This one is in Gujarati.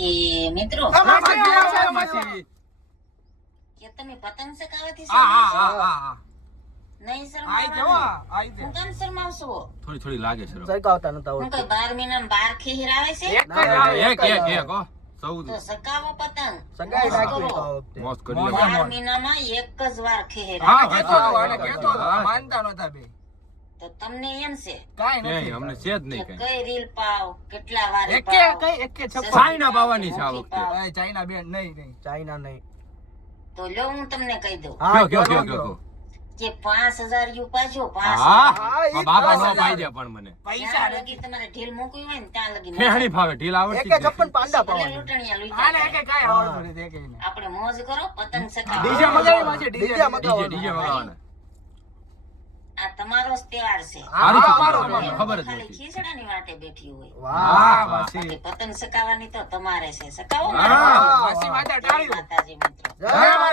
કે મિત્રો માસી કે તમે પતંગ ચગાવવાથી હા હા શરમાવો છો? હા હા નહીં આઈ શરમાવાનું. જવા આઈ હું કેમ શરમાવશો? થોડી થોડી લાગે છે સરકાવતા નતા હું કઈ 12 મહિનામાં 12 ખેર આવે છે? એક જ આવે એક એક એક હો સૌ તો સકાવો પતંગ. સગાઈ મોજ રાખવી કરો. તો આ વખતે. મોજ કરી મોજ. લેવા. 12 મહિનામાં એક જ વાર ખેર હા આવે. કહેતો હતો આને કહેતો હતો માનતા નહોતા બે તો તમને એમ છે કાઈ ક્યાંય નથી અમને છે જ કે નહીં કઈ કઈ રીલ પાવ, કેટલા વારે એકે પાવ. કઈ એકે છપ્પન સાઈના પાવાની છે આ મોંઘી વખતે. પાવ. એ ચાઇના બેન નહીં નહીં ચાઇના નહીં. તો લો હું તમને કહી દઉં હા, કયો કયો, કયો કયો કે 5000 રૂપિયા પાછો. 5000 હા હા, ઈ બાબા નો 5000. પાઈ દે પણ મને પૈસા જ્યાં નથી લગી તમારે ઢીલ મૂકવી હોય ને ત્યાં લગી ફેહણી ફાવે ઢીલ આવડતી એકે જ નથી. 56 પાંડા ભલે પાવાની. લૂંટણીયા લૂંટ્યા આને કરે. એકે કાઈ આવડતું નથી એકે નહીં આપણે મોજ કરો, પતંગ ચગાવો. ડીજે મગાવી માં છે ડીજે ડીજે મગાવો. ડીજે મગાવવાના આ તમારો જ તહેવાર છે. સારી છે મારો તમારે. મારો. ખબર જ ખાલી નથી ખીચડાની વાટે બેઠી હોય. વાહ વાહ માસી બાકી પતંગ ચગાવવાની તો તમારે છે. ચગાવો હા. મારા. માસી માતા જય ટાળ્યું માતાજી મિત્રો. જય માતા.